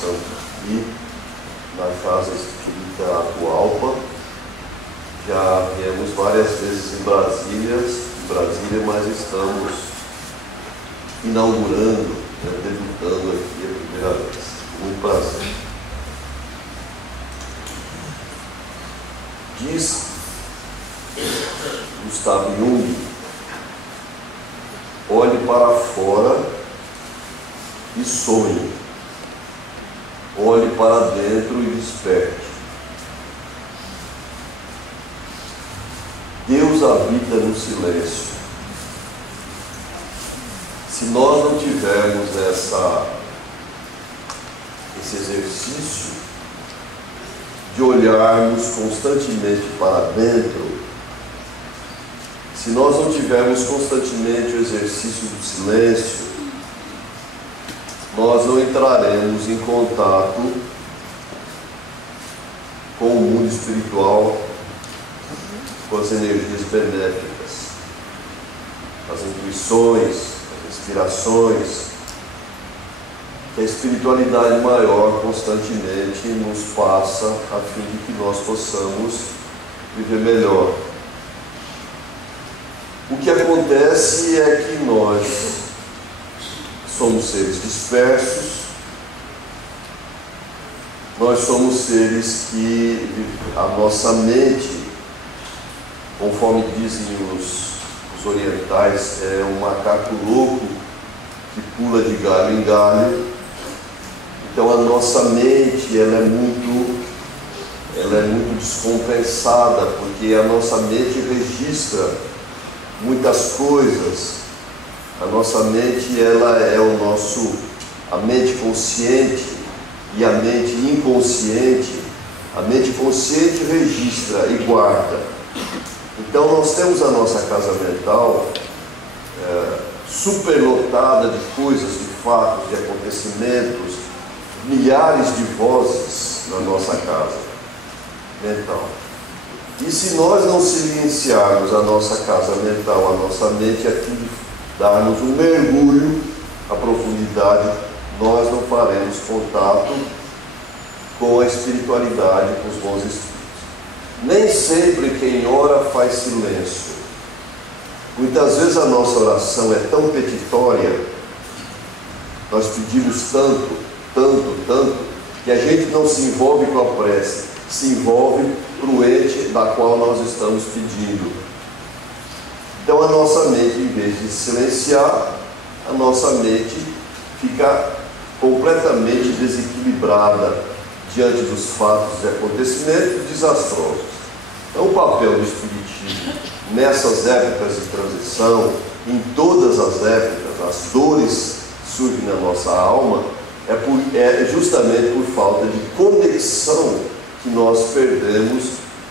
estamos aqui na Casa Espírita Atualpa. Já viemos várias vezes em Brasília, mas estamos inaugurando, debutando aqui a primeira vez. Muito prazer. Diz Gustav Jung: olhe para fora e sonhe, olhe para dentro e desperte. Deus habita no silêncio. Se nós não tivermos esse exercício de olharmos constantemente para dentro, se nós não tivermos constantemente o exercício do silêncio, nós não entraremos em contato com o mundo espiritual, com as energias benéficas, as intuições, as inspirações, que a espiritualidade maior constantemente nos passa a fim de que nós possamos viver melhor. O que acontece é que nós somos seres dispersos, nós somos seres que a nossa mente, conforme dizem os orientais, é um macaco louco que pula de galho em galho. Então a nossa mente ela é muito descompensada, porque a nossa mente registra muitas coisas. A nossa mente ela é a mente consciente e a mente inconsciente. A mente consciente registra e guarda. Então nós temos a nossa casa mental superlotada de coisas, de fatos, de acontecimentos, milhares de vozes na nossa casa mental. E se nós não silenciarmos a nossa casa mental, a nossa mente, aqui darmos um mergulho à profundidade, nós não faremos contato com a espiritualidade, com os bons espíritos. Nem sempre quem ora faz silêncio. Muitas vezes a nossa oração é tão petitória, nós pedimos tanto, que a gente não se envolve com a prece, se envolve para o ente da qual nós estamos pedindo. Então a nossa mente, em vez de silenciar, a nossa mente fica completamente desequilibrada diante dos fatos e acontecimentos desastrosos. Então o papel do Espiritismo nessas épocas de transição, em todas as épocas, as dores surgem na nossa alma, é justamente por falta de conexão que nós perdemos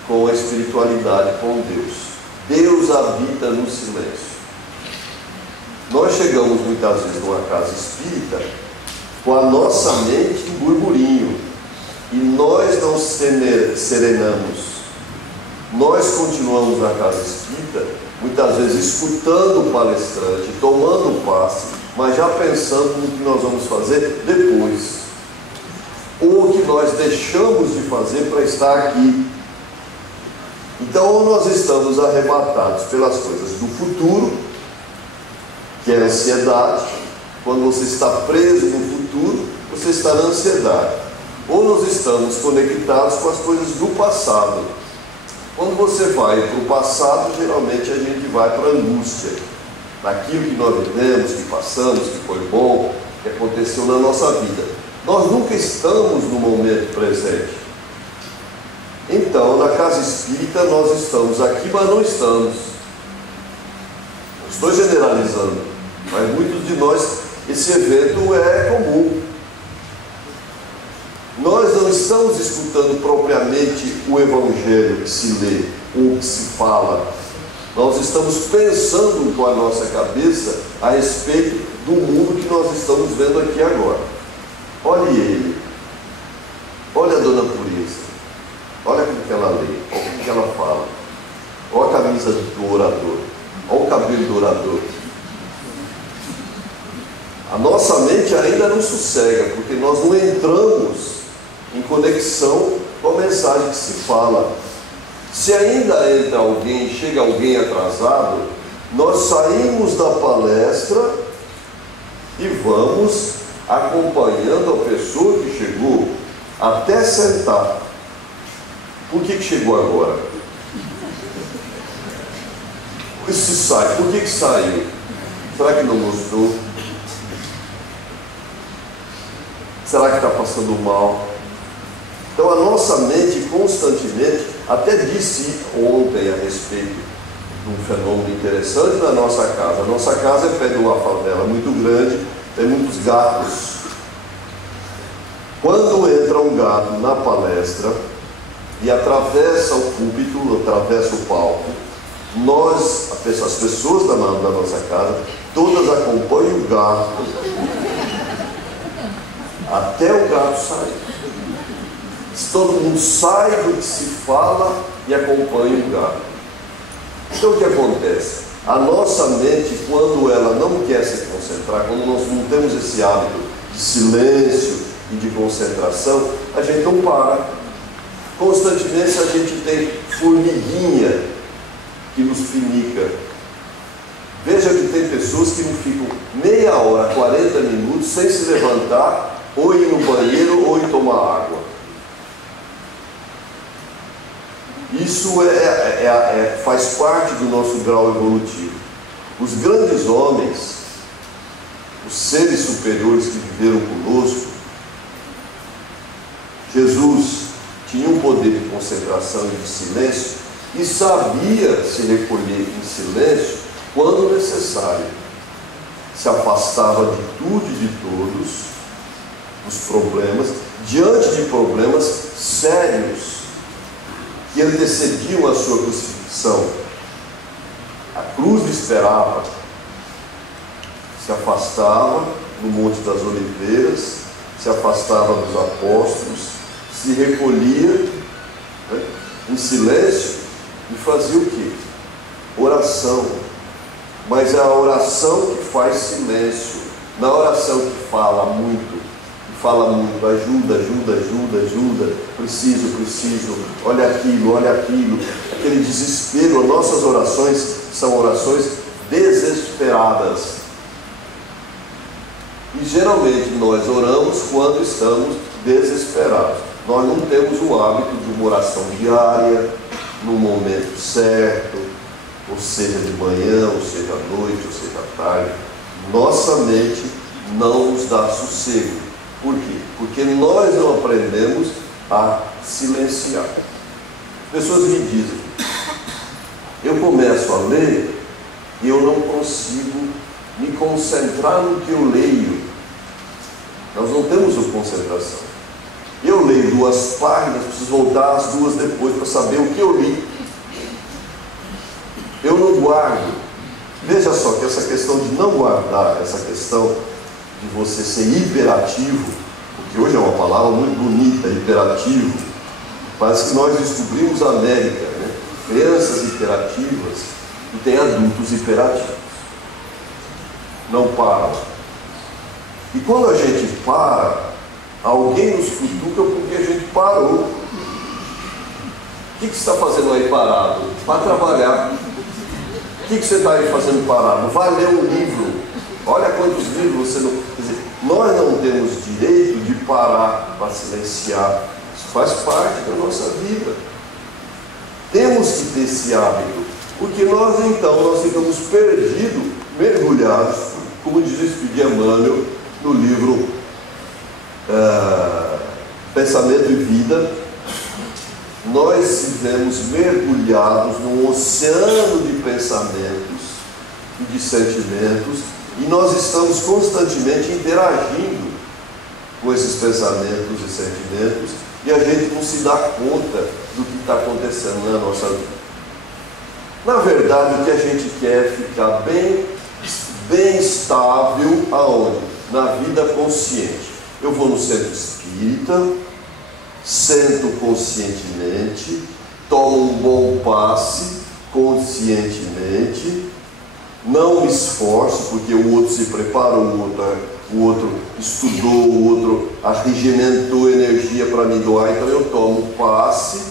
com a espiritualidade, com Deus. Deus habita no silêncio. Nós chegamos muitas vezes numa casa espírita com a nossa mente em burburinho e nós não serenamos. Nós continuamos na casa espírita, muitas vezes escutando o palestrante, tomando passe, mas já pensando no que nós vamos fazer depois, ou o que nós deixamos de fazer para estar aqui. Então, ou nós estamos arrebatados pelas coisas do futuro, que é a ansiedade. Quando você está preso no futuro, você está na ansiedade. Ou nós estamos conectados com as coisas do passado. Quando você vai para o passado, geralmente a gente vai para a angústia, naquilo que nós vivemos, que passamos, que foi bom, que aconteceu na nossa vida. Nós nunca estamos no momento presente. Então, na casa espírita, nós estamos aqui, mas não estamos. Não estou generalizando, mas muitos de nós, esse evento é comum. Nós não estamos escutando propriamente o Evangelho que se lê ou que se fala. Nós estamos pensando com a nossa cabeça a respeito do mundo que nós estamos vendo aqui agora. Olhe ele, olha a Dona Pureza, olha o que ela lê, olha o que ela fala, olha a camisa do orador, olha o cabelo do orador. A nossa mente ainda não sossega, porque nós não entramos em conexão com a mensagem que se fala. Se ainda entra alguém, chega alguém atrasado, nós saímos da palestra e vamos acompanhando a pessoa que chegou até sentar. Por que chegou agora? Se sai, por que saiu? Será que não gostou? Será que está passando mal? Então a nossa mente constantemente, até disse ontem a respeito de um fenômeno interessante na nossa casa. A nossa casa é perto de uma favela muito grande, tem muitos gatos. Quando entra um gato na palestra e atravessa o púlpito, atravessa o palco, nós, as pessoas da nossa casa, todas acompanham o gato até o gato sair. Todo mundo sai do que se fala e acompanha o gato. Então o que acontece? A nossa mente, quando ela não quer se concentrar, quando nós não temos esse hábito de silêncio e de concentração, a gente não para. Constantemente a gente tem formiguinha que nos pinica. Veja que tem pessoas que não ficam meia hora, 40 minutos sem se levantar, ou ir no banheiro ou ir tomar água. Isso faz parte do nosso grau evolutivo. Os grandes homens, os seres superiores que viveram conosco, Jesus tinha um poder de concentração e de silêncio e sabia se recolher em silêncio quando necessário. Se afastava de tudo e de todos os problemas, diante de problemas sérios que antecediam a sua crucifixão. A cruz lhe esperava. Se afastava no Monte das Oliveiras, se afastava dos apóstolos, se recolhia, né, em silêncio e fazia o quê? Oração. Mas é a oração que faz silêncio. Na oração que fala muito, ajuda, preciso, olha aquilo, aquele desespero. Nossas orações são orações desesperadas. E geralmente nós oramos quando estamos desesperados. Nós não temos o hábito de uma oração diária, no momento certo, ou seja de manhã, ou seja à noite, ou seja à tarde. Nossa mente não nos dá sossego. Por quê? Porque nós não aprendemos a silenciar. As pessoas me dizem, eu começo a ler e eu não consigo me concentrar no que eu leio. Nós não temos a concentração. Eu leio 2 páginas, preciso voltar às 2 depois para saber o que eu li. Eu não guardo. Veja só que essa questão de não guardar, essa questão de você ser hiperativo, porque hoje é uma palavra muito bonita, hiperativo. Parece que nós descobrimos a América, né? Crianças hiperativas e tem adultos hiperativos. Não param. E quando a gente para, alguém nos cutuca porque a gente parou. O que você está fazendo aí parado? Vai trabalhar. O que você está aí fazendo parado? Vai ler um livro. Olha quantos livros você não... Quer dizer, nós não temos direito de parar para silenciar. Isso faz parte da nossa vida. Temos que ter esse hábito, porque nós ficamos perdidos, mergulhados, como diz o Espírito Emmanuel no livro Pensamento e Vida. Nós vivemos mergulhados num oceano de pensamentos e de sentimentos, e nós estamos constantemente interagindo com esses pensamentos e sentimentos, e a gente não se dá conta do que está acontecendo na nossa vida. Na verdade, o que a gente quer é ficar bem estável aonde? Na vida consciente. Eu vou no centro espírita, sento conscientemente, tomo um bom passe conscientemente, não me esforço, porque o outro se prepara, o outro o outro estudou, o outro arregimentou energia para me doar, então eu tomo passe,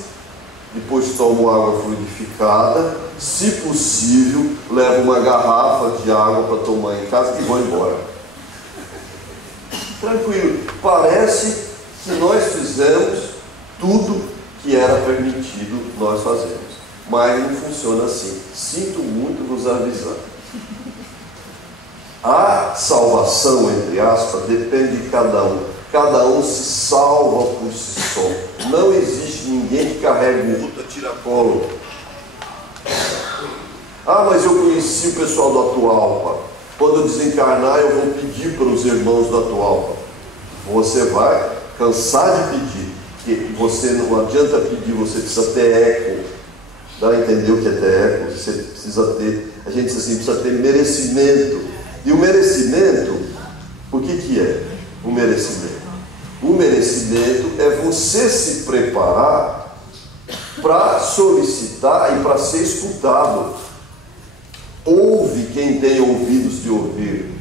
depois tomo água fluidificada, se possível, levo uma garrafa de água para tomar em casa e vou embora. Tranquilo, parece que nós fizemos tudo que era permitido nós fazermos, mas não funciona assim. Sinto muito vos avisar. A salvação, entre aspas, depende de cada um. Cada um se salva por si só. Não existe ninguém que carregue um puta tiracolo. Ah, mas eu conheci o pessoal do Atualpa. Quando eu desencarnar, eu vou pedir para os irmãos do Atualpa. Você vai cansar de pedir. Que você não adianta pedir, você precisa ter eco. Dá a entender o que é ter eco? Você precisa ter, a gente diz assim, precisa ter merecimento. E o merecimento, o que é o merecimento? O merecimento é você se preparar para solicitar e para ser escutado. Ouve quem tem ouvidos de ouvir.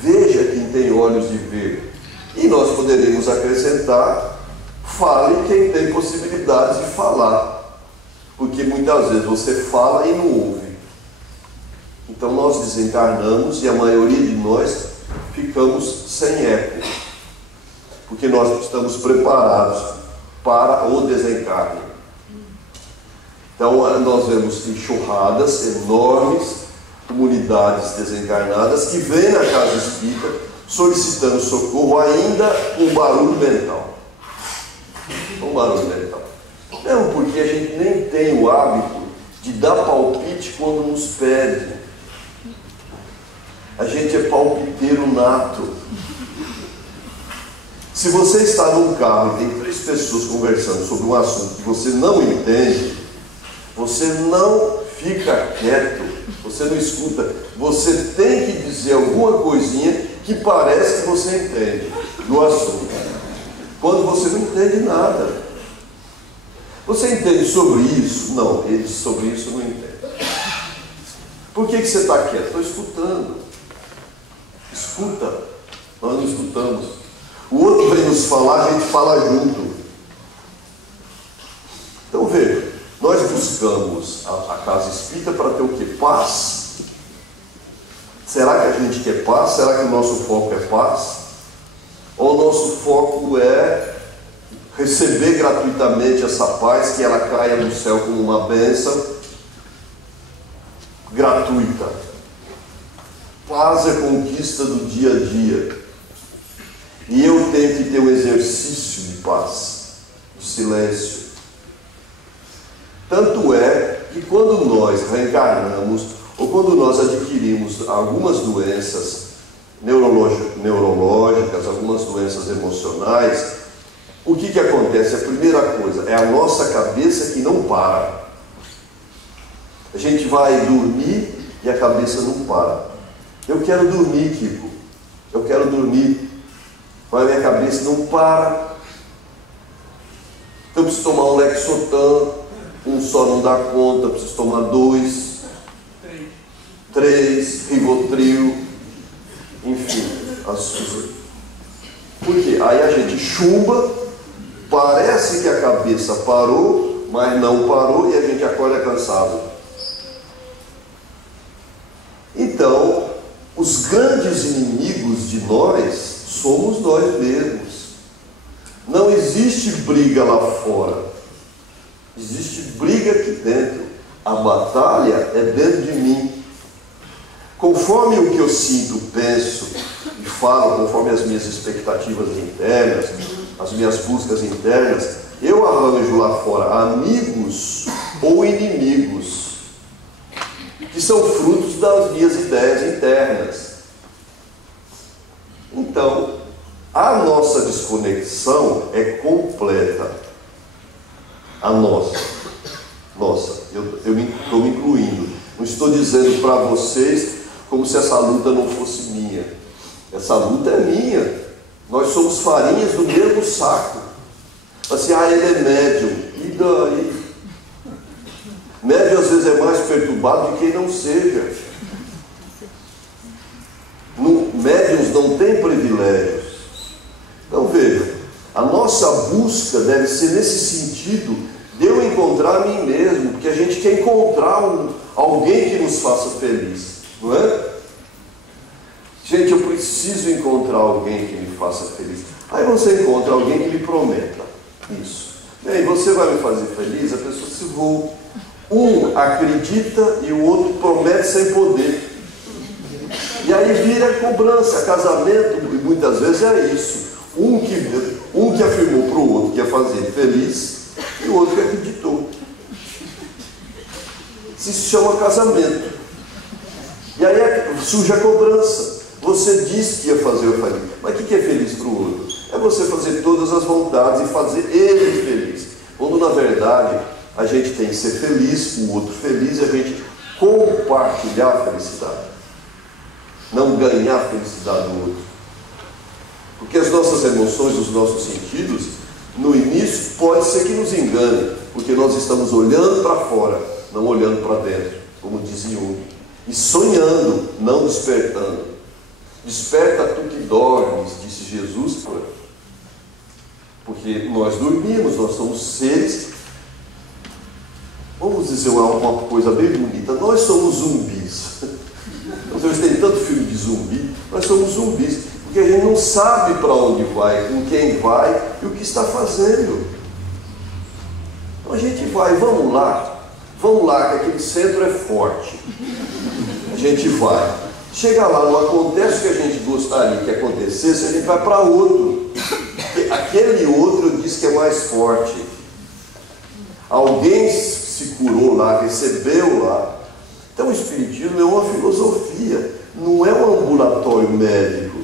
Veja quem tem olhos de ver. E nós poderíamos acrescentar, fale quem tem possibilidade de falar. Porque muitas vezes você fala e não ouve. Então nós desencarnamos e a maioria de nós ficamos sem eco. Porque nós estamos preparados para o desencarne. Então nós vemos enxurradas enormes, comunidades desencarnadas que vêm na casa espírita solicitando socorro ainda com barulho mental. Com barulho mental. Não, porque a gente nem tem o hábito de dar palpite quando nos pede. A gente é palpiteiro nato. Se você está num carro e tem 3 pessoas conversando sobre um assunto que você não entende, você não fica quieto, você não escuta, você tem que dizer alguma coisinha que parece que você entende do assunto, quando você não entende nada. Você entende sobre isso? Não, eles sobre isso não entendem. Por que você está quieto? Estou escutando. Escuta, nós não escutamos. O outro vem nos falar, a gente fala junto. Então veja, nós buscamos a casa espírita para ter o que? Paz. Será que a gente quer paz? Será que o nosso foco é paz? Ou o nosso foco é receber gratuitamente essa paz, que ela caia no céu como uma bênção gratuita? Paz é conquista do dia a dia. E eu tenho que ter um exercício de paz, de silêncio. Tanto é que quando nós reencarnamos, ou quando nós adquirimos algumas doenças neurológicas, algumas doenças emocionais, o que acontece? A primeira coisa é a nossa cabeça que não para. A gente vai dormir e a cabeça não para. Eu quero dormir, Kiko. Eu quero dormir. Mas a minha cabeça não para. Então eu preciso tomar um Lexotan. Um só não dá conta. Eu preciso tomar 2, 3, Rivotril. Enfim. Por quê? Aí a gente chumba. Parece que a cabeça parou, mas não parou e a gente acorda cansado. Então, os grandes inimigos de nós somos nós mesmos. Não existe briga lá fora. Existe briga aqui dentro. A batalha é dentro de mim. Conforme o que eu sinto, penso e falo, conforme as minhas expectativas internas, as minhas buscas internas, eu arranjo lá fora amigos ou inimigos que são frutos das minhas ideias internas. Então, a nossa desconexão é completa. A nossa. Eu estou me incluindo. Não estou dizendo para vocês como se essa luta não fosse minha. Essa luta é minha. Nós somos farinhas do mesmo saco. Assim, ele é médium. E daí? Médium às vezes é mais perturbado do que quem não seja. não têm privilégios. Então veja, a nossa busca deve ser nesse sentido de eu encontrar a mim mesmo, porque a gente quer encontrar alguém que nos faça feliz, não é? Gente, eu preciso encontrar alguém que me faça feliz. Aí você encontra alguém que lhe prometa isso. E aí, você vai me fazer feliz? A pessoa se voa. Um acredita e o outro promete sem poder. E aí vira cobrança, casamento, e muitas vezes é isso. Um que afirmou para o outro que ia fazer feliz e o outro que acreditou. Isso se chama casamento. E aí surge a cobrança. Você disse que ia fazer o feliz, mas o que é feliz para o outro? É você fazer todas as vontades e fazer ele feliz. Quando na verdade a gente tem que ser feliz, o outro feliz, e a gente compartilhar a felicidade. Não ganhar a felicidade do outro. Porque as nossas emoções, os nossos sentidos, no início pode ser que nos engane, porque nós estamos olhando para fora, não olhando para dentro, como diz Jung, e sonhando, não despertando. Desperta tu que dormes, disse Jesus, porque nós dormimos, nós somos seres, vamos dizer uma coisa bem bonita, nós somos zumbis. Nós temos tanto filme de zumbi, nós somos zumbis, porque a gente não sabe para onde vai, com quem vai e o que está fazendo. Então a gente vai, vamos lá, que aquele centro é forte. A gente vai. Chega lá, não acontece o que a gente gostaria que acontecesse, a gente vai para outro. Aquele outro diz que é mais forte. Alguém se curou lá, recebeu lá. Então o Espiritismo é uma filosofia, não é um ambulatório médico.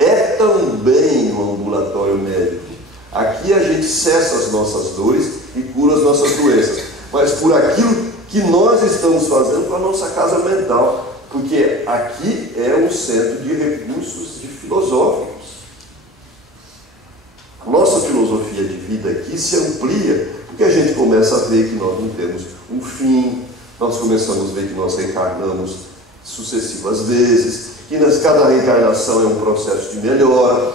É também um ambulatório médico. Aqui a gente cessa as nossas dores e cura as nossas doenças. Mas por aquilo que nós estamos fazendo com a nossa casa mental. Porque aqui é um centro de recursos filosóficos. A nossa filosofia de vida aqui se amplia, porque a gente começa a ver que nós não temos um fim, nós começamos a ver que nós reencarnamos sucessivas vezes, que cada reencarnação é um processo de melhora,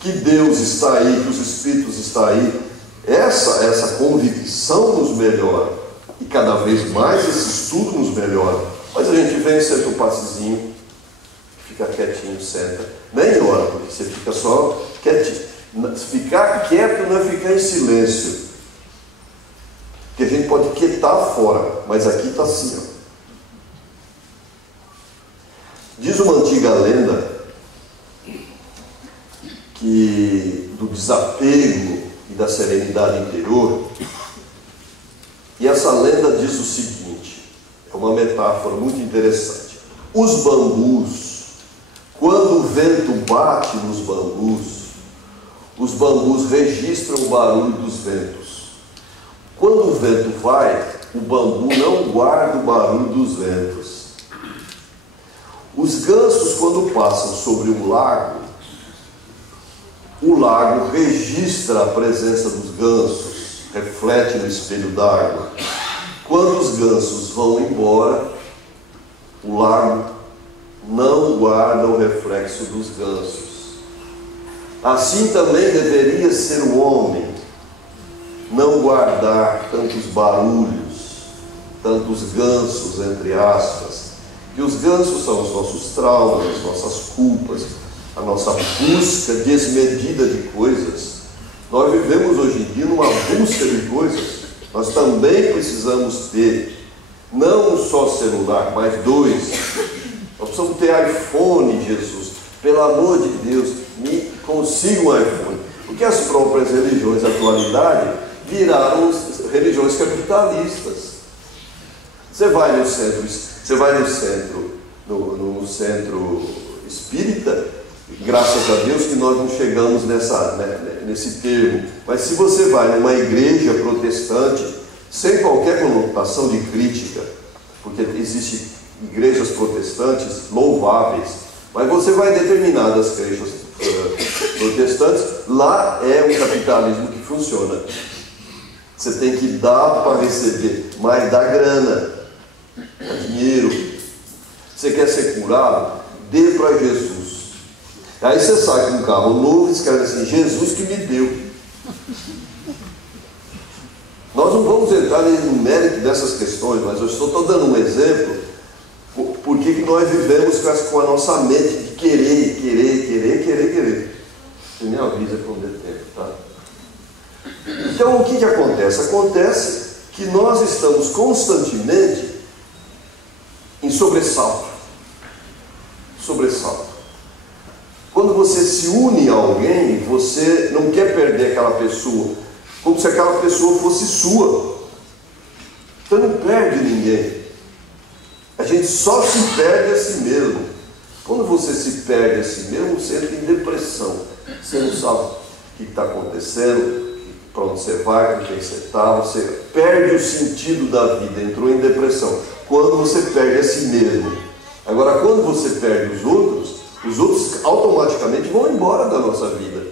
que Deus está aí, que os Espíritos estão aí. Essa convicção nos melhora, e cada vez mais esse estudo nos melhora. Mas a gente vem, senta um passezinho, fica quietinho, senta, nem ora, porque você fica só quietinho. Ficar quieto não é ficar em silêncio, porque a gente pode quietar fora, mas aqui está assim, ó. Diz uma antiga lenda que do desapego e da serenidade interior, e essa lenda diz o seguinte. É uma metáfora muito interessante. Os bambus, quando o vento bate nos bambus, os bambus registram o barulho dos ventos. Quando o vento vai, o bambu não guarda o barulho dos ventos. Os gansos, quando passam sobre um lago, o lago registra a presença dos gansos, reflete no espelho d'água. Quando os gansos vão embora, o lago não guarda o reflexo dos gansos. Assim também deveria ser o homem, não guardar tantos barulhos, tantos gansos, entre aspas, que os gansos são os nossos traumas, as nossas culpas, a nossa busca desmedida de coisas. Nós vivemos hoje em dia numa busca de coisas. Nós também precisamos ter, não um só celular, mas dois. Nós precisamos ter iPhone, Jesus. Pelo amor de Deus, me consiga um iPhone. Porque as próprias religiões da atualidade viraram religiões capitalistas. Você vai no centro espírita, graças a Deus que nós não chegamos nesse termo, mas se você vai numa igreja protestante, sem qualquer conotação de crítica, porque existem igrejas protestantes louváveis, mas você vai em determinadas igrejas protestantes, lá é um capitalismo que funciona. Você tem que dar para receber, mas dá grana, dá dinheiro. Você quer ser curado? Dê para Jesus. Aí você sai com um carro novo e escreve assim, Jesus que me deu. Nós não vamos entrar no mérito dessas questões, mas eu estou dando um exemplo porque que nós vivemos com a nossa mente de querer. Você me avisa quando é tempo, tá? Então o que acontece? Acontece que nós estamos constantemente em sobressalto. Quando você se une a alguém, você não quer perder aquela pessoa, como se aquela pessoa fosse sua. Você não perde ninguém. A gente só se perde a si mesmo. Quando você se perde a si mesmo, você entra em depressão. Você não sabe o que está acontecendo, para onde você vai, com quem você está. Você perde o sentido da vida, entrou em depressão. Quando você perde a si mesmo. Agora, quando você perde os outros automaticamente vão embora da nossa vida.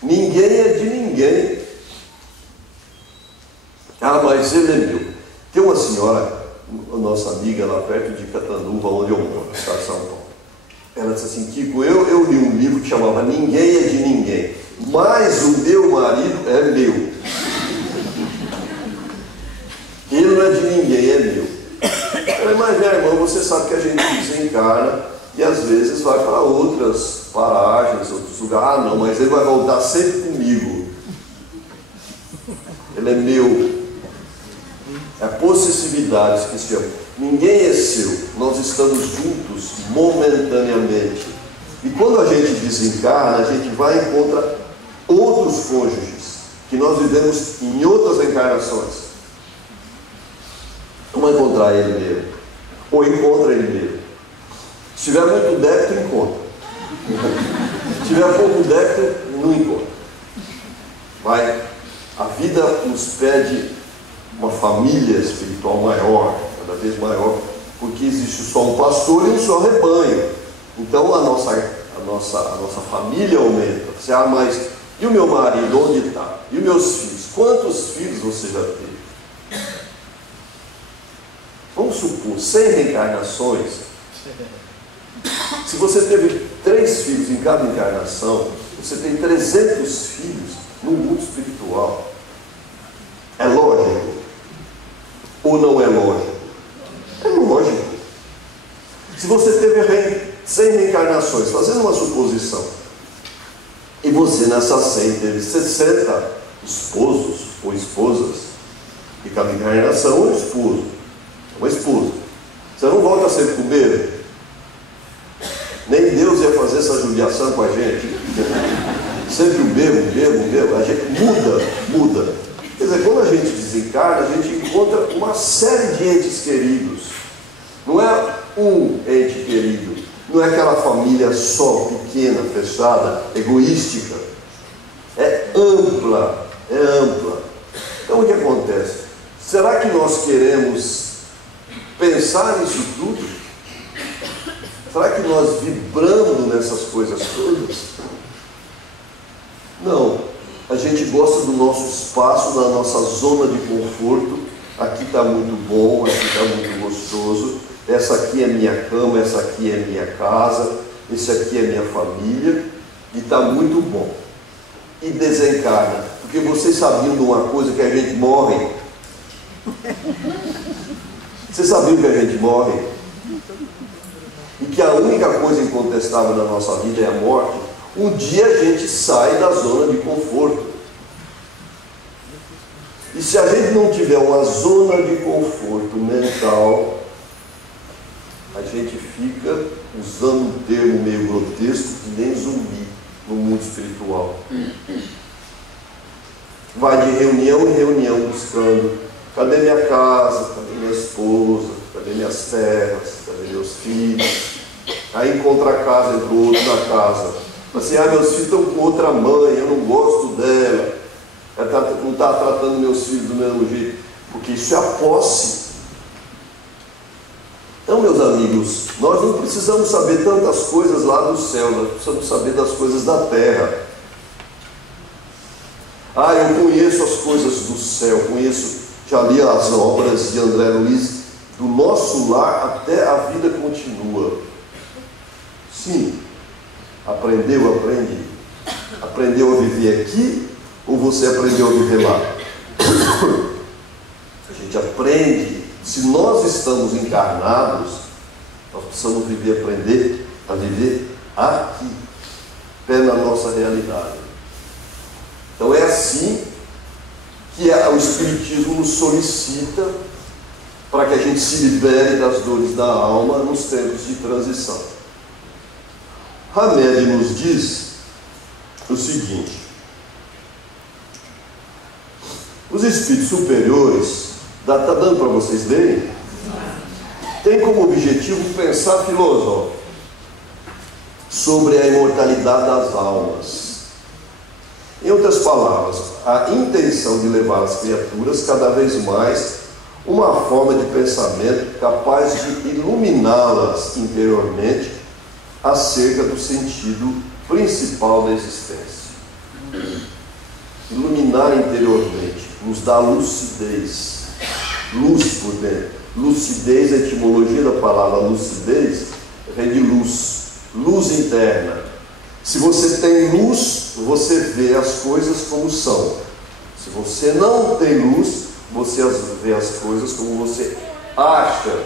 Ninguém é de ninguém. Ah, mas ele é meu. Tem uma senhora, nossa amiga lá perto de Catanduva, onde eu moro, no estado de São Paulo. Ela disse assim, Kiko, eu li um livro que chamava Ninguém é de Ninguém, mas o meu marido é meu. Ele não é de ninguém, é meu. Eu falei, mas minha irmã, você sabe que a gente desencarna e às vezes vai para outras paragens, outros lugares. Ah, não, mas ele vai voltar sempre comigo. Ele é meu. É a possessividade que se chama. Ninguém é seu. Nós estamos juntos momentaneamente. E quando a gente desencarna, a gente vai e encontra outros cônjuges que nós vivemos em outras encarnações. Vamos encontrar ele mesmo. Ou encontra ele mesmo. Se tiver muito débito, encontra. Se tiver pouco débito, não encontra. A vida nos pede uma família espiritual maior, cada vez maior, porque existe só um pastor e um só rebanho. Então a nossa família aumenta. Você, mas e o meu marido, onde está? E os meus filhos? Quantos filhos você já teve? Vamos supor, 100 reencarnações. Se você teve 3 filhos em cada encarnação, você tem 300 filhos no mundo espiritual. É lógico? Ou não é lógico? É lógico. Se você teve 100 reencarnações, fazendo uma suposição, e você nessas 100 teve 60 esposos ou esposas, e cada encarnação é um esposo, uma esposa, você não volta sempre com medo? Nem Deus ia fazer essa judiação com a gente. Sempre o mesmo. A gente muda. Quer dizer, quando a gente desencarna, a gente encontra uma série de entes queridos. Não é um ente querido. Não é aquela família só, pequena, fechada, egoística. É ampla. Então o que acontece? Será que nós queremos pensar nisso tudo? Será que nós vibramos nessas coisas todas? Não. A gente gosta do nosso espaço, da nossa zona de conforto. Aqui está muito bom, aqui está muito gostoso. Essa aqui é minha cama, essa aqui é minha casa, esse aqui é minha família. E está muito bom. E desencarna. Porque vocês sabiam de uma coisa, que a gente morre. Vocês sabiam que a gente morre? E que a única coisa incontestável na nossa vida é a morte. Um dia a gente sai da zona de conforto. E se a gente não tiver uma zona de conforto mental, a gente fica usando um termo meio grotesco, que nem zumbi no mundo espiritual. Vai de reunião em reunião buscando: cadê minha casa? Cadê minha esposa? Cadê minhas terras? Cadê meus filhos? Aí encontra a casa, entra o outro na casa. Assim, meus filhos estão com outra mãe, eu não gosto dela. Ela não está tratando meus filhos do mesmo jeito. Porque isso é a posse. Então, meus amigos, nós não precisamos saber tantas coisas lá do céu, nós precisamos saber das coisas da terra. Eu conheço as coisas do céu, já li as obras de André Luiz, do nosso lar até a vida continua. Sim, Aprendeu? Aprendi. Aprendeu a viver aqui ou você aprendeu a viver lá? A gente aprende. Se nós estamos encarnados, nós precisamos aprender a viver aqui, pé na nossa realidade. Então é assim que o Espiritismo nos solicita para que a gente se libere das dores da alma nos tempos de transição. Hamed nos diz o seguinte: os espíritos superiores, está dando para vocês lerem? Tem como objetivo pensar filosófico sobre a imortalidade das almas. Em outras palavras, a intenção de levar as criaturas cada vez mais uma forma de pensamento capaz de iluminá-las interiormente acerca do sentido principal da existência. Iluminar interiormente, nos dá lucidez, luz por dentro. Lucidez, a etimologia da palavra lucidez vem de luz, luz interna. Se você tem luz, você vê as coisas como são. Se você não tem luz, você vê as coisas como você acha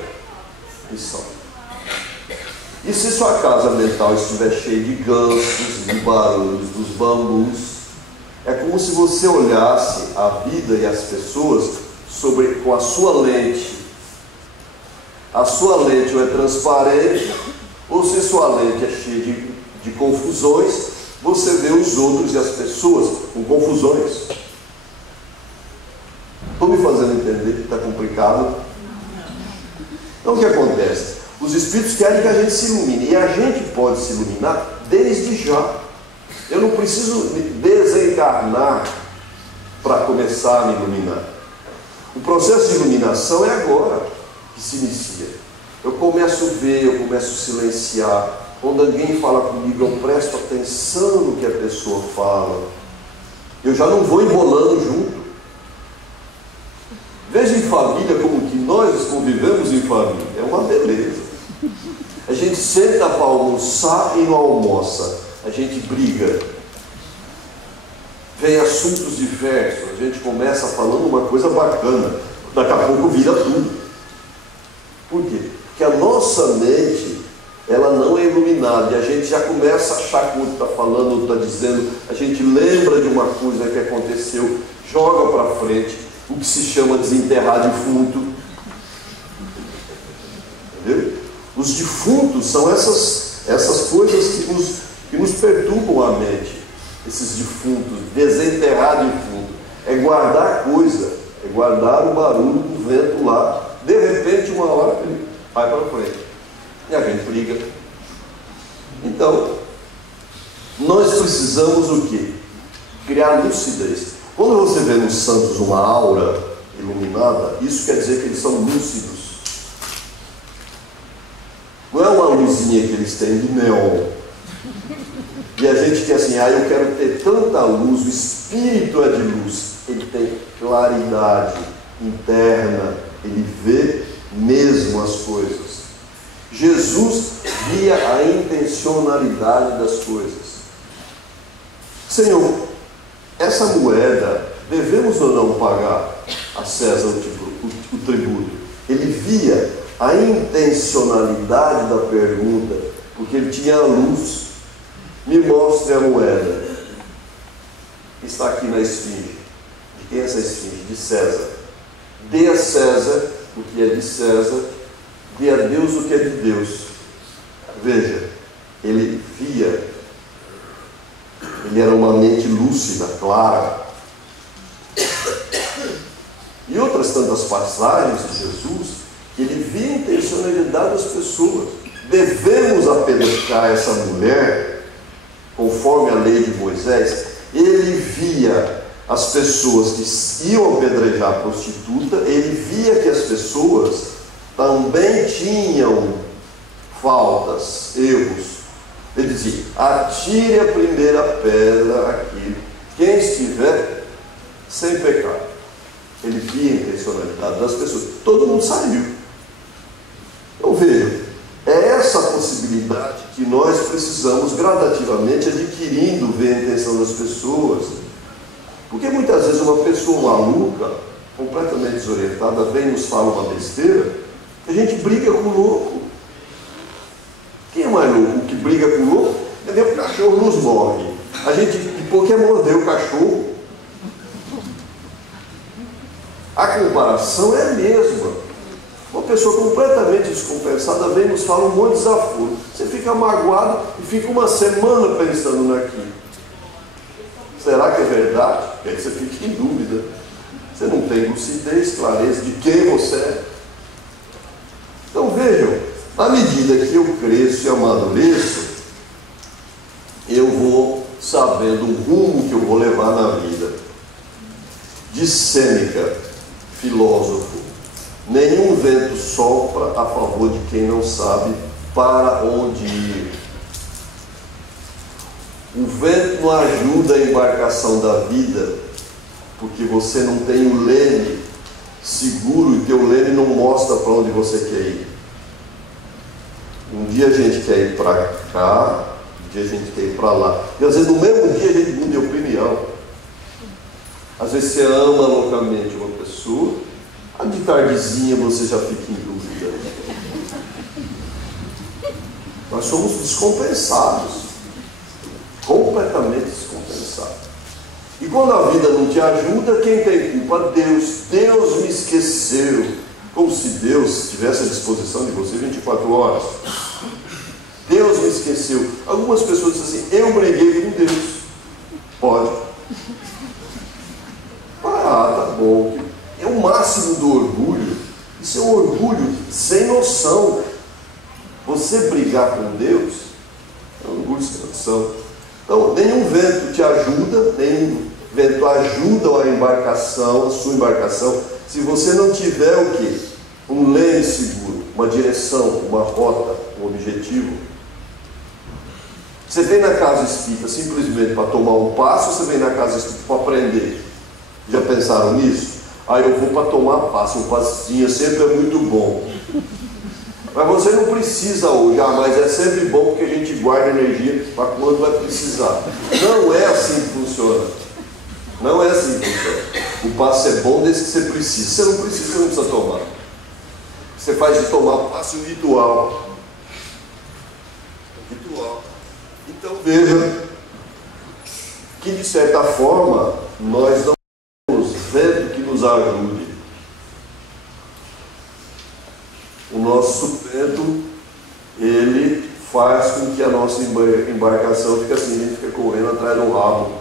que são. E se sua casa mental estiver cheia de gansos, de barulhos, dos bambus, é como se você olhasse a vida e as pessoas com a sua lente. A sua lente ou é transparente, ou se sua lente é cheia de confusões, você vê os outros e as pessoas com confusões. Estou me fazendo entender que está complicado? Então o que acontece? Os espíritos querem que a gente se ilumine, e a gente pode se iluminar desde já. Eu não preciso desencarnar para começar a me iluminar. O processo de iluminação é agora que se inicia. Eu começo a ver, eu começo a silenciar. Quando alguém fala comigo, eu presto atenção no que a pessoa fala. Eu já não vou embolando junto. Veja em família como que nós convivemos em família. É uma beleza. A gente senta para almoçar e não almoça. A gente briga. Vem assuntos diversos. A gente começa falando uma coisa bacana. Daqui a pouco vira tudo. Por quê? Porque a nossa mente, ela não é iluminada. E a gente já começa a achar que o outro está falando, o outro está dizendo. A gente lembra de uma coisa que aconteceu, joga para frente. O que se chama desenterrar defunto. Entendeu? Os defuntos são essas coisas que nos perturbam a mente. Esses defuntos, desenterrar defunto, é guardar coisa, é guardar o barulho do vento lá. De repente, uma hora ele vai para frente. E a gente briga. Então, nós precisamos o quê? Criar lucidez. Quando você vê nos santos uma aura iluminada, isso quer dizer que eles são lúcidos. Não é uma luzinha que eles têm de neon. E a gente quer assim, eu quero ter tanta luz, o espírito é de luz. Ele tem claridade interna, ele vê mesmo as coisas. Jesus via a intencionalidade das coisas. Senhor, essa moeda, devemos ou não pagar a César o tributo? Ele via a intencionalidade da pergunta, porque ele tinha a luz. Me mostre a moeda. Está aqui na esfinge. De quem é essa esfinge? De César. Dê a César o que é de César, dê a Deus o que é de Deus. Veja, ele via. Ele era uma mente lúcida, clara. E outras tantas passagens de Jesus, ele via a intencionalidade das pessoas. Devemos apedrejar essa mulher, conforme a lei de Moisés. Ele via as pessoas que iam apedrejar a prostituta, ele via que as pessoas também tinham faltas, erros. Ele dizia, atire a primeira pedra aqui, quem estiver sem pecado. Ele via a intencionalidade das pessoas. Todo mundo saiu. Então veja, é essa possibilidade que nós precisamos gradativamente adquirindo ver a intenção das pessoas. Porque muitas vezes uma pessoa maluca, completamente desorientada, vem e nos fala uma besteira, a gente briga com o louco. Quem é mais louco? O que briga com o louco? É o cachorro nos morde. A gente depois quer morder o cachorro. A comparação é a mesma. Uma pessoa completamente descompensada vem e nos fala um monte de desaforo. Você fica magoado e fica uma semana pensando naquilo. Será que é verdade? Porque aí você fica em dúvida. Você não tem lucidez, clareza de quem você é. Então vejam, à medida que eu cresço e amadureço, eu vou sabendo o rumo que eu vou levar na vida. Diz Sêneca, filósofo: nenhum vento sopra a favor de quem não sabe para onde ir. O vento não ajuda a embarcação da vida, porque você não tem o leme seguro e teu leme não mostra para onde você quer ir. Um dia a gente quer ir para cá, um dia a gente quer ir para lá. E às vezes no mesmo dia a gente muda de opinião. Às vezes você ama loucamente uma pessoa, de tardezinha você já fica em dúvida. Nós somos descompensados. Completamente descompensados. E quando a vida não te ajuda, quem tem culpa? Deus. Deus me esqueceu. Como se Deus tivesse à disposição de você 24 horas. Deus me esqueceu. Algumas pessoas dizem assim: eu briguei com Deus. Pode. Tá bom. É o máximo do orgulho. Isso é um orgulho sem noção. Você brigar com Deus é um orgulho sem noção. Então, nenhum vento te ajuda, nenhum vento ajuda a embarcação, a sua embarcação, se você não tiver o quê? Um leme seguro, uma direção, uma rota, um objetivo. Você vem na casa espírita simplesmente para tomar um passo, ou você vem na casa espírita para aprender? Já pensaram nisso? Eu vou para tomar passo, um passinho sempre é muito bom. Mas você não precisa hoje, mas é sempre bom porque a gente guarda energia para quando vai precisar. Não é assim que funciona. Não é assim que funciona. O passo é bom desde que você precisa. Você não precisa, você não precisa tomar. Você faz de tomar passo um ritual. Ritual. Então veja que de certa forma nós não temos vento que nos ajude. O nosso vento, ele faz com que a nossa embarcação fique assim, a gente fica correndo atrás do rabo.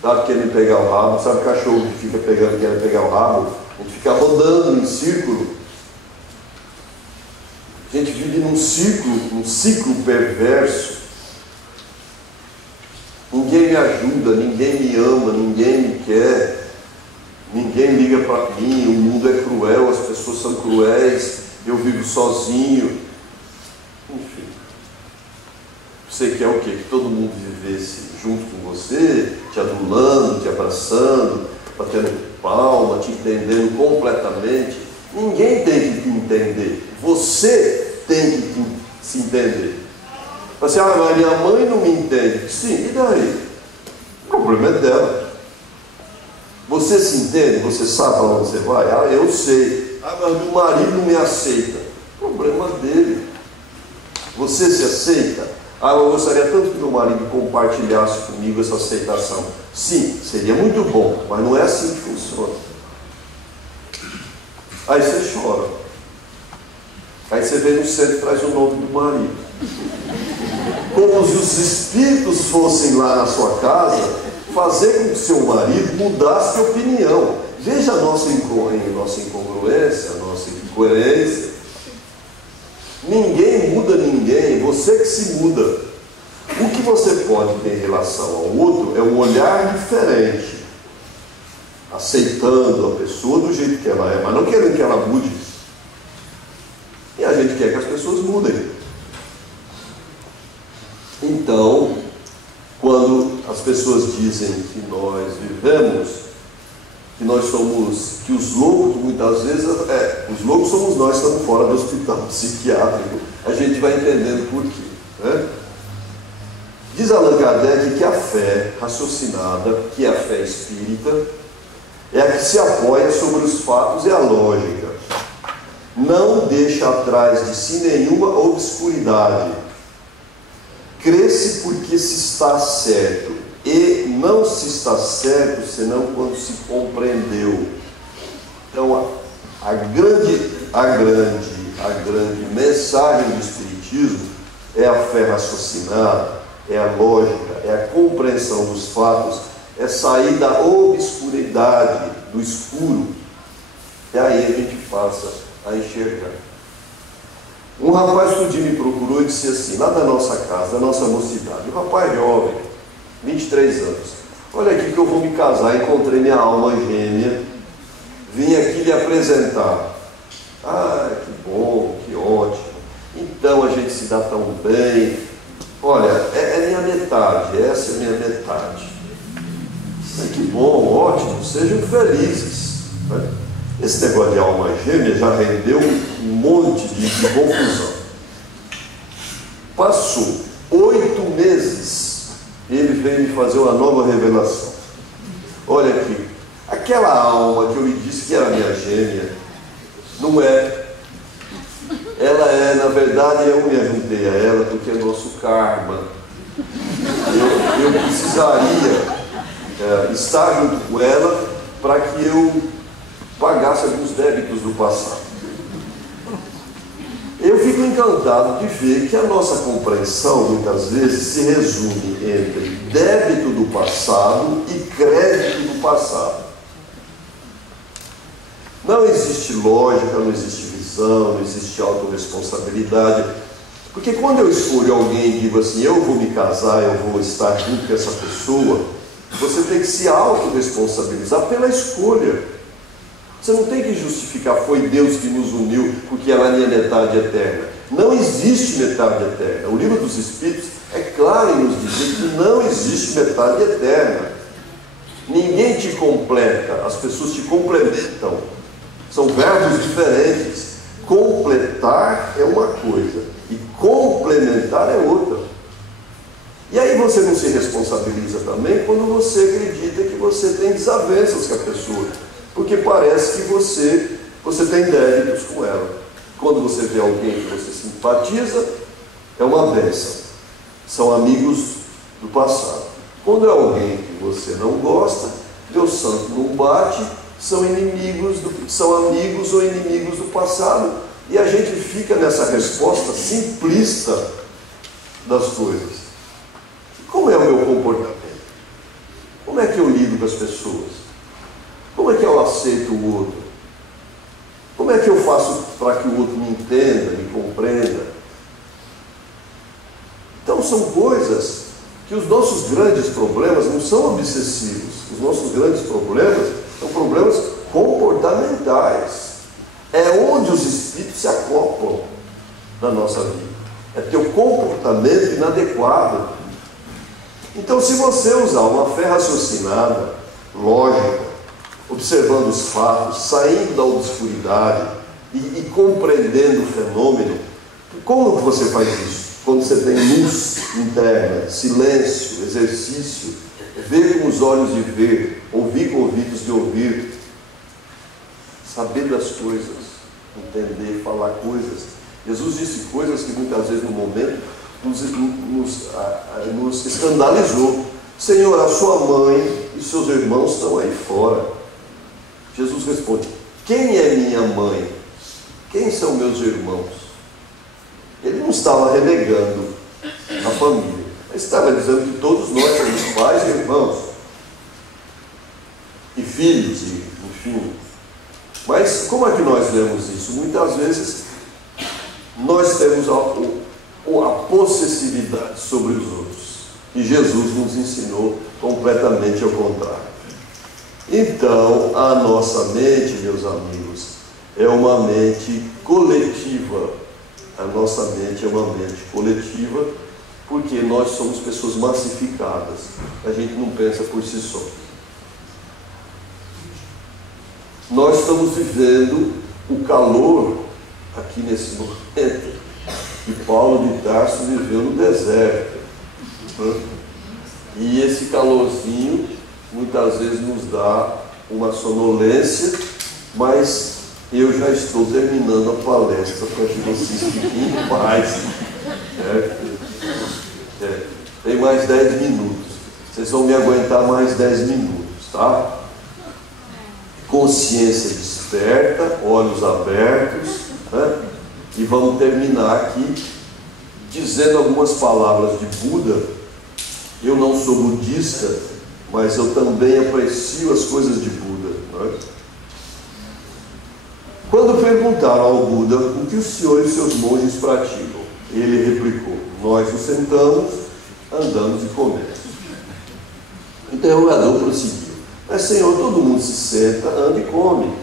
Sabe querendo pegar o rabo? Sabe o cachorro que fica pegando, querendo pegar o rabo? A gente fica rodando em círculo. A gente vive num ciclo perverso. Ninguém me ajuda, ninguém me ama, ninguém me quer, ninguém liga para mim, o mundo é cruel, as pessoas são cruéis. Eu vivo sozinho. Enfim. Você quer o quê? Que todo mundo vivesse junto com você, te adulando, te abraçando, batendo palma, te entendendo completamente. Ninguém tem que te entender. Você tem que se entender. Você, mas minha mãe não me entende. Sim, e daí? O problema é dela. Você se entende? Você sabe para onde você vai? Eu sei. Mas meu marido não me aceita. Problema dele. Você se aceita? Eu gostaria tanto que meu marido compartilhasse comigo essa aceitação. Sim, seria muito bom, mas não é assim que funciona. Aí você chora. Aí você vem no centro e traz o nome do marido. Como se os espíritos fossem lá na sua casa fazer com que seu marido mudasse de opinião. Veja a nossa incongruência, a nossa incoerência. Ninguém muda ninguém, você que se muda. O que você pode ter em relação ao outro é um olhar diferente, aceitando a pessoa do jeito que ela é, mas não querendo que ela mude. E a gente quer que as pessoas mudem. Então, quando as pessoas dizem que nós vivemos, que nós somos, que os loucos muitas vezes, os loucos somos nós que estamos fora do hospital psiquiátrico, a gente vai entendendo por quê, né? Diz Allan Kardec que a fé raciocinada, que é a fé espírita, é a que se apoia sobre os fatos e a lógica. Não deixa atrás de si nenhuma obscuridade. Crê-se porque se está certo, e não se está certo senão quando se compreendeu. Então, a grande mensagem do Espiritismo é a fé raciocinada, é a lógica, é a compreensão dos fatos, é sair da obscuridade, do escuro, e aí a gente passa a enxergar. Um rapaz um dia me procurou e disse assim, lá da nossa casa, da nossa mocidade, um rapaz jovem, 23 anos, olha aqui que eu vou me casar, encontrei minha alma gêmea, vim aqui lhe apresentar. Ah, que bom, que ótimo, então a gente se dá tão bem, olha, é minha metade, essa é minha metade. Que bom, ótimo, sejam felizes. Esse negócio de alma gêmea já rendeu um monte de confusão. Passou 8 meses, ele veio me fazer uma nova revelação. Olha aqui, aquela alma que eu lhe disse que era minha gêmea, não é. Ela é, na verdade, eu me ajuntei a ela porque é nosso karma. Eu precisaria estar junto com ela para que eu pagasse alguns débitos do passado. Eu fico encantado de ver que a nossa compreensão muitas vezes se resume entre débito do passado e crédito do passado. Não existe lógica, não existe visão, não existe autorresponsabilidade, porque quando eu escolho alguém e digo assim, eu vou me casar, eu vou estar junto com essa pessoa, você tem que se autorresponsabilizar pela escolha. Você não tem que justificar, foi Deus que nos uniu, porque ela é minha metade eterna. Não existe metade eterna. O livro dos Espíritos é claro em nos dizer que não existe metade eterna. Ninguém te completa, as pessoas te complementam. São verbos diferentes. Completar é uma coisa e complementar é outra. E aí você não se responsabiliza também quando você acredita que você tem desavenças com a pessoa, porque parece que você tem débitos com ela. Quando você vê alguém que você simpatiza, é uma bênção. São amigos do passado. Quando é alguém que você não gosta, Deus santo não bate, são amigos ou inimigos do passado. E a gente fica nessa resposta simplista das coisas. Como é o meu comportamento? Como é que eu lido com as pessoas? Como é que eu aceito o outro? Como é que eu faço para que o outro me entenda, me compreenda? Então são coisas que os nossos grandes problemas não são obsessivos. Os nossos grandes problemas são problemas comportamentais. É onde os espíritos se acoplam na nossa vida. É teu comportamento inadequado. Então, se você usar uma fé raciocinada, lógica, observando os fatos, saindo da obscuridade e compreendendo o fenômeno, como você faz isso? Quando você tem luz interna, silêncio, exercício, ver com os olhos de ver, ouvir com ouvidos de ouvir, saber das coisas, entender, falar coisas. Jesus disse coisas que muitas vezes no momento nos escandalizou. Senhor, a sua mãe e seus irmãos estão aí fora. Jesus responde, quem é minha mãe? Quem são meus irmãos? Ele não estava renegando a família, mas estava dizendo que todos nós somos pais e irmãos e filhos, e, enfim. Mas como é que nós lemos isso? Muitas vezes nós temos a possessividade sobre os outros, e Jesus nos ensinou completamente ao contrário. Então, a nossa mente, meus amigos, é uma mente coletiva. A nossa mente é uma mente coletiva, porque nós somos pessoas massificadas. A gente não pensa por si só. Nós estamos vivendo o calor aqui nesse momento que Paulo de Tarso viveu no deserto. E esse calorzinho muitas vezes nos dá uma sonolência, mas eu já estou terminando a palestra para que vocês fiquem em paz. Tem mais 10 minutos. Vocês vão me aguentar mais 10 minutos, tá? Consciência desperta, olhos abertos, né? E vamos terminar aqui dizendo algumas palavras de Buda. Eu não sou budista, mas eu também aprecio as coisas de Buda, né? Quando perguntaram ao Buda o que o senhor e seus monges praticam, ele replicou: nós nos sentamos, andamos e comemos. O interrogador prosseguiu: mas senhor, todo mundo se senta, anda e come.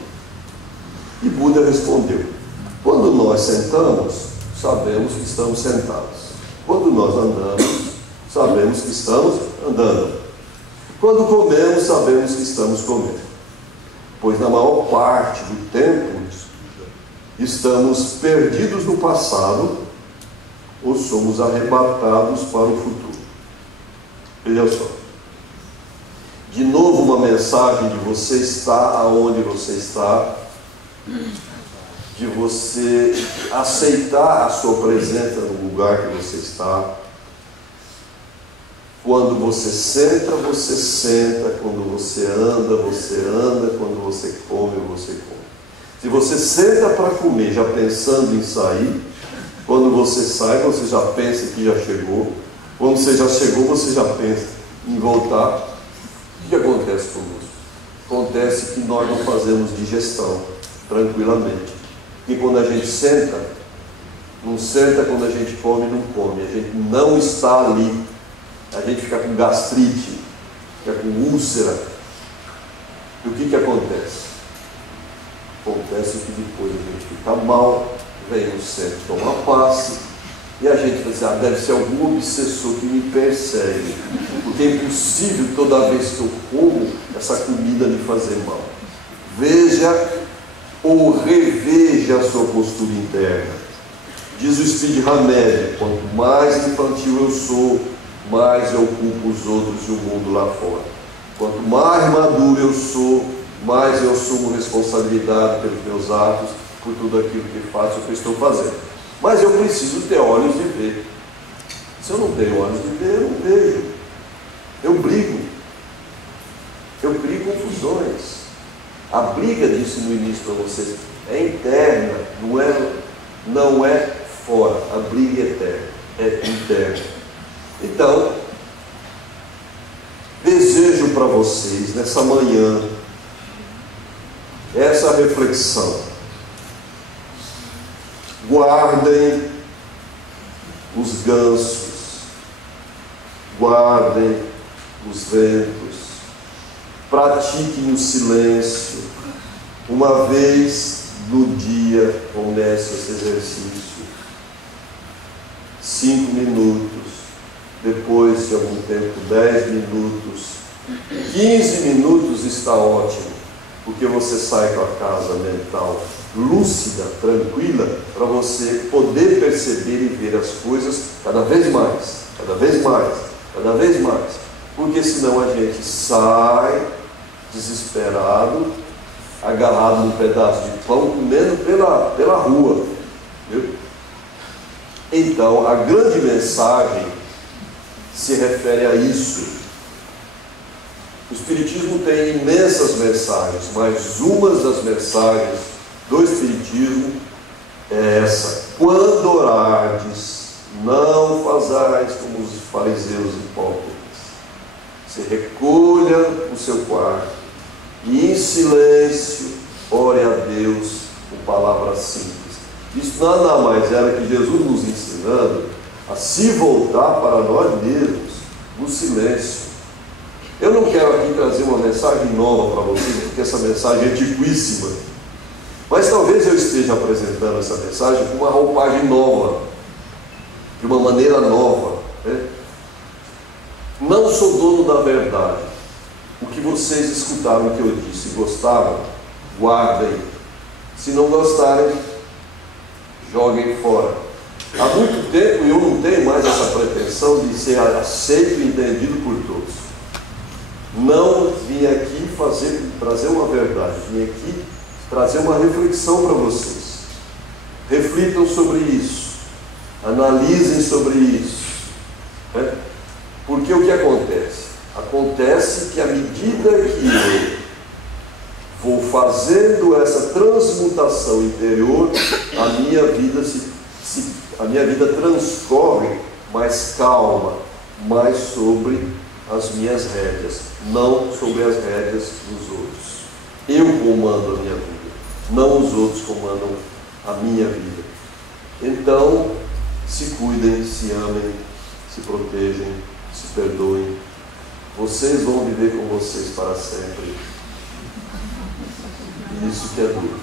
E Buda respondeu: quando nós sentamos, sabemos que estamos sentados. Quando nós andamos, sabemos que estamos andando. Quando comemos, sabemos que estamos comendo. Pois na maior parte do tempo estamos perdidos no passado ou somos arrebatados para o futuro. Veja só. De novo uma mensagem de você estar aonde você está, de você aceitar a sua presença no lugar que você está. Quando você senta, você senta. Quando você anda. Quando você come, você come. Se você senta para comer já pensando em sair, quando você sai, você já pensa que já chegou. Quando você já chegou, você já pensa em voltar. O que acontece conosco? Acontece que nós não fazemos digestão tranquilamente. E quando a gente senta, não senta, quando a gente come, não come. A gente não está ali. A gente fica com gastrite, fica com úlcera. E o que acontece? Acontece que depois a gente fica mal, vem o centro, toma passe, e a gente vai dizer: deve ser algum obsessor que me persegue, porque é impossível toda vez que eu como essa comida me fazer mal. Veja ou reveja a sua postura interna. Diz o Speed Hamed: quanto mais infantil eu sou, mais eu culpo os outros e o mundo lá fora. Quanto mais maduro eu sou, mais eu assumo responsabilidade pelos meus atos, por tudo aquilo que faço, o que estou fazendo. Mas eu preciso ter olhos de ver. Se eu não tenho olhos de ver, eu não vejo. Eu brigo. Eu crio confusões. A briga, disse no início para vocês, é interna, não é fora. A briga é eterna, é interna. Então, desejo para vocês nessa manhã essa reflexão. Guardem os gansos, guardem os ventos, pratiquem o silêncio. Uma vez no dia comece esse exercício. 5 minutos, depois de algum tempo 10 minutos, 15 minutos está ótimo, porque você sai com a casa mental lúcida, tranquila, para você poder perceber e ver as coisas cada vez mais, cada vez mais, cada vez mais, porque senão a gente sai desesperado, agarrado num pedaço de pão, comendo pela rua, viu? Então a grande mensagem se refere a isso. O Espiritismo tem imensas mensagens, mas uma das mensagens do Espiritismo é essa: quando orardes, não fazais como os fariseus hipócritas. Se recolha no seu quarto e em silêncio ore a Deus com palavras simples. Isso nada mais era que Jesus nos ensinando a se voltar para nós mesmos no silêncio. Eu não quero aqui trazer uma mensagem nova para vocês, porque essa mensagem é antiquíssima. Mas talvez eu esteja apresentando essa mensagem com uma roupagem nova, de uma maneira nova, né? Não sou dono da verdade. O que vocês escutaram que eu disse, gostaram, guardem. Se não gostarem, joguem fora. Há muito tempo eu não tenho mais essa pretensão de ser aceito e entendido por todos. Não vim aqui trazer uma verdade, vim aqui trazer uma reflexão para vocês. Reflitam sobre isso, analisem sobre isso, né? Porque o que acontece? Acontece que à medida que eu vou fazendo essa transmutação interior, a minha vida transcorre mais calma, mais sobre as minhas rédeas, não sobre as rédeas dos outros. Eu comando a minha vida, não os outros comandam a minha vida. Então, se cuidem, se amem, se protejam, se perdoem. Vocês vão viver com vocês para sempre. Isso que é duro.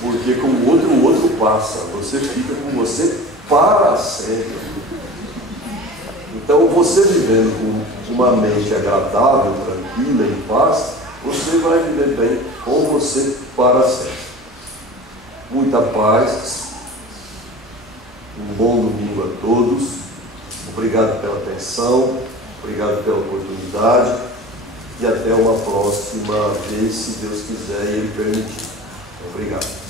Porque com o outro passa, você fica com você para sempre. Então, você vivendo com uma mente agradável, tranquila, em paz, você vai viver bem com você para sempre. Muita paz. Um bom domingo a todos. Obrigado pela atenção, obrigado pela oportunidade e até uma próxima vez, se Deus quiser e Ele permitir. Obrigado.